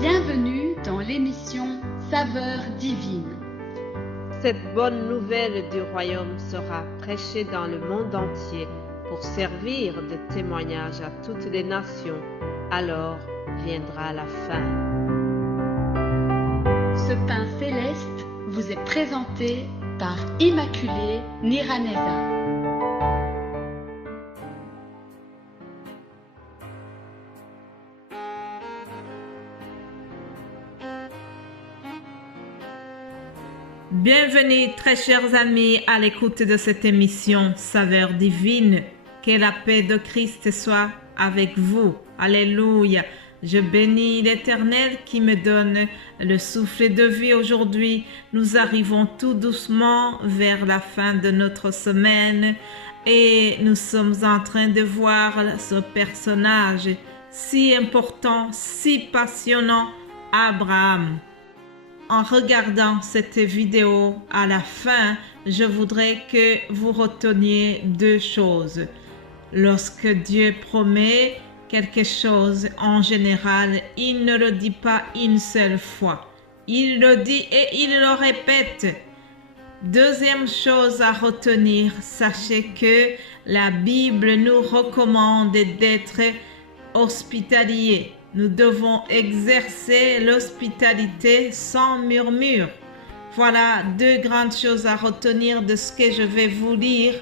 Bienvenue dans l'émission Saveurs divines. Cette bonne nouvelle du royaume sera prêchée dans le monde entier pour servir de témoignage à toutes les nations. Alors viendra la fin. Ce pain céleste vous est présenté par Immaculée Niraneza. Bienvenue très chers amis à l'écoute de cette émission Saveurs divines. Que la paix de Christ soit avec vous. Alléluia. Je bénis l'Éternel qui me donne le souffle de vie aujourd'hui. Nous arrivons tout doucement vers la fin de notre semaine et nous sommes en train de voir ce personnage si important, si passionnant, Abraham. En regardant cette vidéo à la fin, je voudrais que vous reteniez deux choses. Lorsque Dieu promet quelque chose, en général, il ne le dit pas une seule fois. Il le dit et il le répète. Deuxième chose à retenir, sachez que la Bible nous recommande d'être hospitaliers. Nous devons exercer l'hospitalité sans murmure. Voilà deux grandes choses à retenir de ce que je vais vous lire.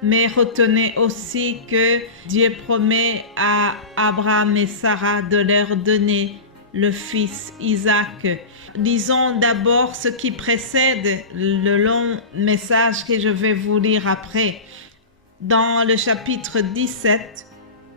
Mais retenez aussi que Dieu promet à Abraham et Sarah de leur donner le fils Isaac. Lisons d'abord ce qui précède le long message que je vais vous lire après. Dans le chapitre 17,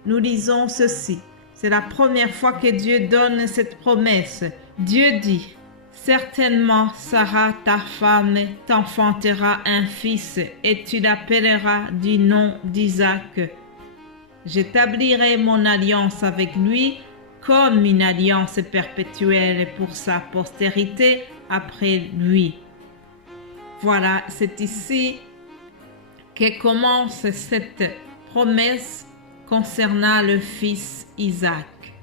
nous lisons ceci. C'est la première fois que Dieu donne cette promesse. Dieu dit, « Certainement, Sarah, ta femme, t'enfantera un fils et tu l'appelleras du nom d'Isaac. J'établirai mon alliance avec lui comme une alliance perpétuelle pour sa postérité après lui. » Voilà, c'est ici que commence cette promesse concernant le fils Isaac.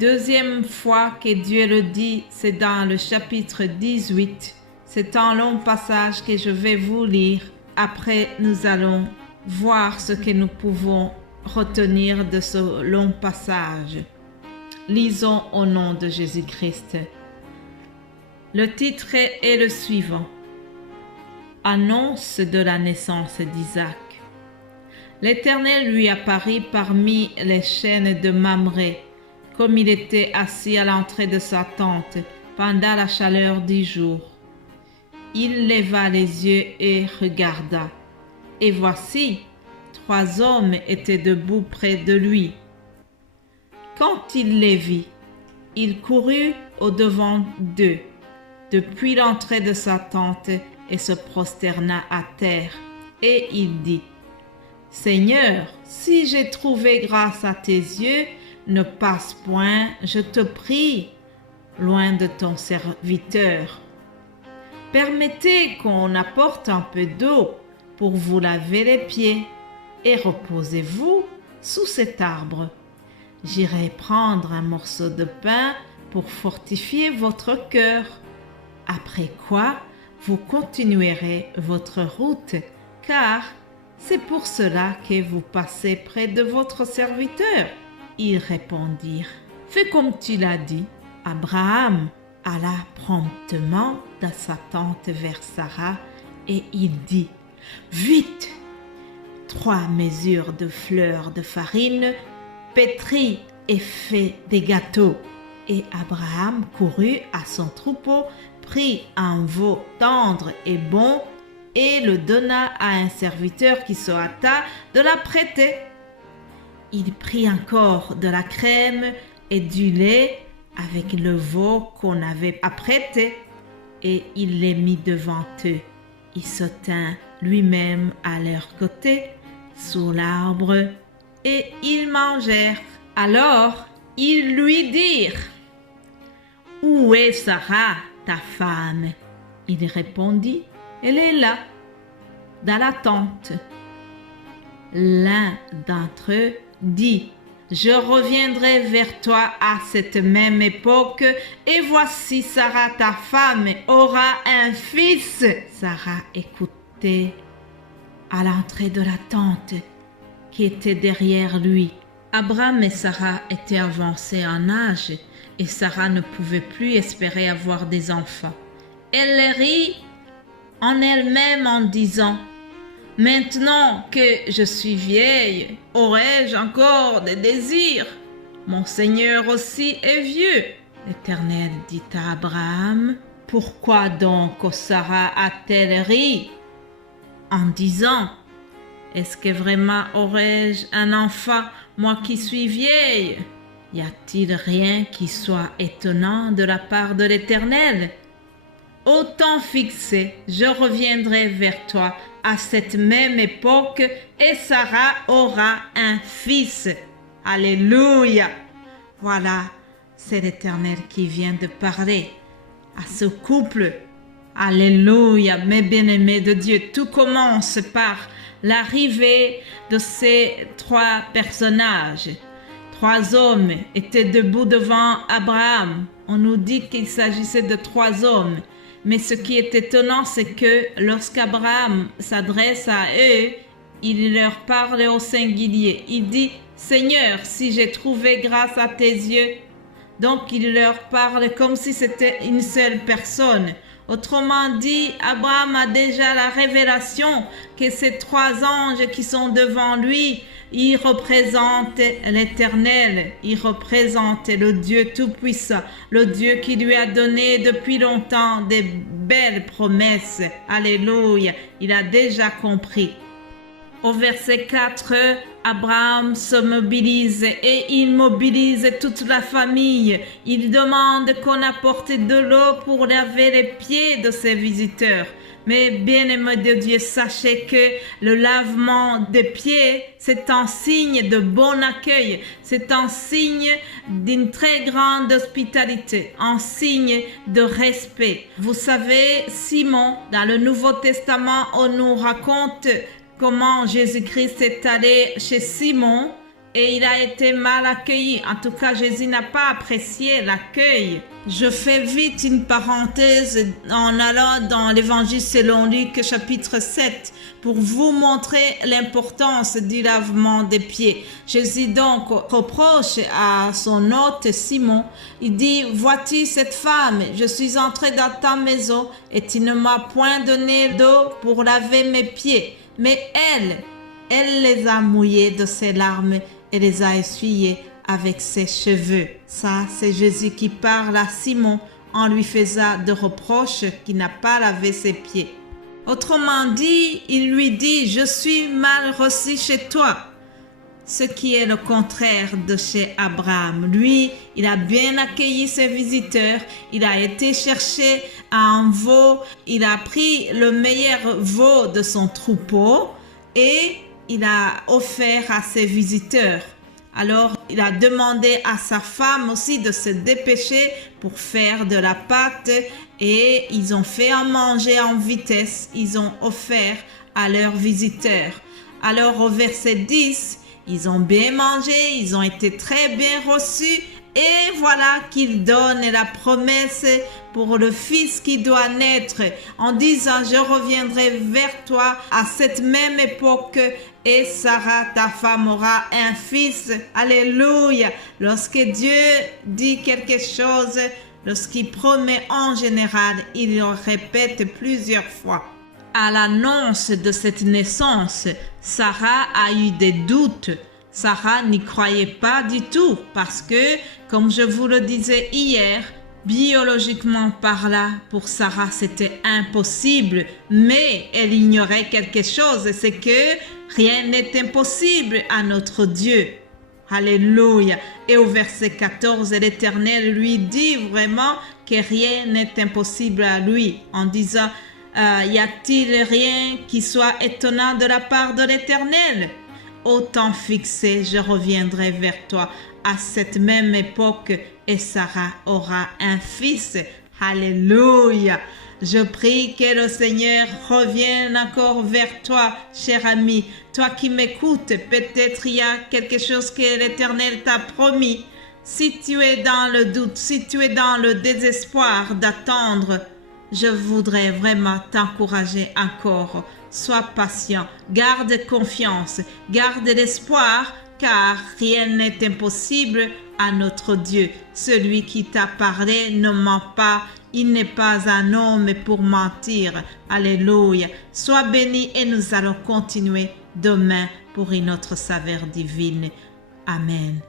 Deuxième fois que Dieu le dit, c'est dans le chapitre 18. C'est un long passage que je vais vous lire. Après, nous allons voir ce que nous pouvons retenir de ce long passage. Lisons au nom de Jésus-Christ. Le titre est le suivant. Annonce de la naissance d'Isaac. L'Éternel lui apparut parmi les chênes de Mamré, comme il était assis à l'entrée de sa tente pendant la chaleur du jour. Il leva les yeux et regarda, et voici, 3 hommes étaient debout près de lui. Quand il les vit, il courut au-devant d'eux, depuis l'entrée de sa tente, et se prosterna à terre, et il dit, « Seigneur, si j'ai trouvé grâce à tes yeux, ne passe point, je te prie, loin de ton serviteur. Permettez qu'on apporte un peu d'eau pour vous laver les pieds, et reposez-vous sous cet arbre. J'irai prendre un morceau de pain pour fortifier votre cœur. Après quoi, vous continuerez votre route, car c'est pour cela que vous passez près de votre serviteur. » Ils répondirent, « Fais comme tu l'as dit. » Abraham alla promptement dans sa tente vers Sarah et il dit, « Vite, 3 mesures de fleurs de farine, pétris et fais des gâteaux. » Et Abraham courut à son troupeau, prit un veau tendre et bon, et le donna à un serviteur qui se hâta de l'apprêter. Il prit encore de la crème et du lait avec le veau qu'on avait apprêté, et il les mit devant eux. Il se tint lui-même à leur côté, sous l'arbre, et ils mangèrent. Alors ils lui dirent, « Où est Sarah, ta femme ?» Il répondit, « Elle est là, dans la tente. » L'un d'entre eux dit, je reviendrai vers toi à cette même époque, et voici Sarah ta femme aura un fils. Sarah écoutait à l'entrée de la tente qui était derrière lui. Abraham et Sarah étaient avancés en âge et Sarah ne pouvait plus espérer avoir des enfants. Elle rit en elle-même en disant: « Maintenant que je suis vieille, aurai-je encore des désirs? Mon Seigneur aussi est vieux. » L'Éternel dit à Abraham: « Pourquoi donc Sarah a-t-elle ri en disant: est-ce que vraiment aurais-je un enfant, moi qui suis vieille? Y a-t-il rien qui soit étonnant de la part de l'Éternel? Au temps fixé, je reviendrai vers toi à cette même époque et Sarah aura un fils. » Alléluia! Voilà, c'est l'Éternel qui vient de parler à ce couple. Alléluia, mes bien-aimés de Dieu. Tout commence par l'arrivée de ces trois personnages. Trois hommes étaient debout devant Abraham. On nous dit qu'il s'agissait de trois hommes. Mais ce qui est étonnant, c'est que lorsqu'Abraham s'adresse à eux, il leur parle au singulier. Il dit: « Seigneur, si j'ai trouvé grâce à tes yeux. » Donc il leur parle comme si c'était une seule personne. Autrement dit, Abraham a déjà la révélation que ces trois anges qui sont devant lui, ils représentent l'Éternel, ils représentent le Dieu Tout-Puissant, le Dieu qui lui a donné depuis longtemps des belles promesses. Alléluia, il a déjà compris. Au verset 4, Abraham se mobilise et il mobilise toute la famille. Il demande qu'on apporte de l'eau pour laver les pieds de ses visiteurs. Mais bien-aimés de Dieu, sachez que le lavement des pieds, c'est un signe de bon accueil. C'est un signe d'une très grande hospitalité, un signe de respect. Vous savez, Simon, dans le Nouveau Testament, on nous raconte comment Jésus-Christ est allé chez Simon et il a été mal accueilli. En tout cas, Jésus n'a pas apprécié l'accueil. Je fais vite une parenthèse en allant dans l'Évangile selon Luc chapitre 7 pour vous montrer l'importance du lavement des pieds. Jésus donc reproche à son hôte Simon, il dit: « Vois-tu cette femme, je suis entré dans ta maison et tu ne m'as point donné d'eau pour laver mes pieds. Mais elle les a mouillés de ses larmes et les a essuyés avec ses cheveux. » Ça, c'est Jésus qui parle à Simon en lui faisant de reproches qu'il n'a pas lavé ses pieds. Autrement dit, il lui dit: « Je suis mal reçu chez toi. » Ce qui est le contraire de chez Abraham. Lui, il a bien accueilli ses visiteurs, il a été chercher un veau, il a pris le meilleur veau de son troupeau et il a offert à ses visiteurs. Alors, il a demandé à sa femme aussi de se dépêcher pour faire de la pâte et ils ont fait à manger en vitesse. Ils ont offert à leurs visiteurs. Alors, au verset 10, ils ont bien mangé, ils ont été très bien reçus et voilà qu'il donne la promesse pour le fils qui doit naître en disant: « Je reviendrai vers toi à cette même époque et Sarah, ta femme, aura un fils. » Alléluia! Lorsque Dieu dit quelque chose, lorsqu'il promet en général, il le répète plusieurs fois. À l'annonce de cette naissance, Sarah a eu des doutes. Sarah n'y croyait pas du tout parce que, comme je vous le disais hier, biologiquement parlant, pour Sarah, c'était impossible. Mais elle ignorait quelque chose, c'est que rien n'est impossible à notre Dieu. Alléluia. Et au verset 14, l'Éternel lui dit vraiment que rien n'est impossible à lui en disant: y a-t-il rien qui soit étonnant de la part de l'Éternel? Au temps fixé, je reviendrai vers toi à cette même époque et Sarah aura un fils. Alléluia. Je prie que le Seigneur revienne encore vers toi, cher ami. Toi qui m'écoutes, peut-être il y a quelque chose que l'Éternel t'a promis. Si tu es dans le doute, si tu es dans le désespoir d'attendre, je voudrais vraiment t'encourager encore. Sois patient, garde confiance, garde l'espoir, car rien n'est impossible à notre Dieu. Celui qui t'a parlé ne ment pas, il n'est pas un homme pour mentir. Alléluia. Sois béni et nous allons continuer demain pour une autre saveur divine. Amen.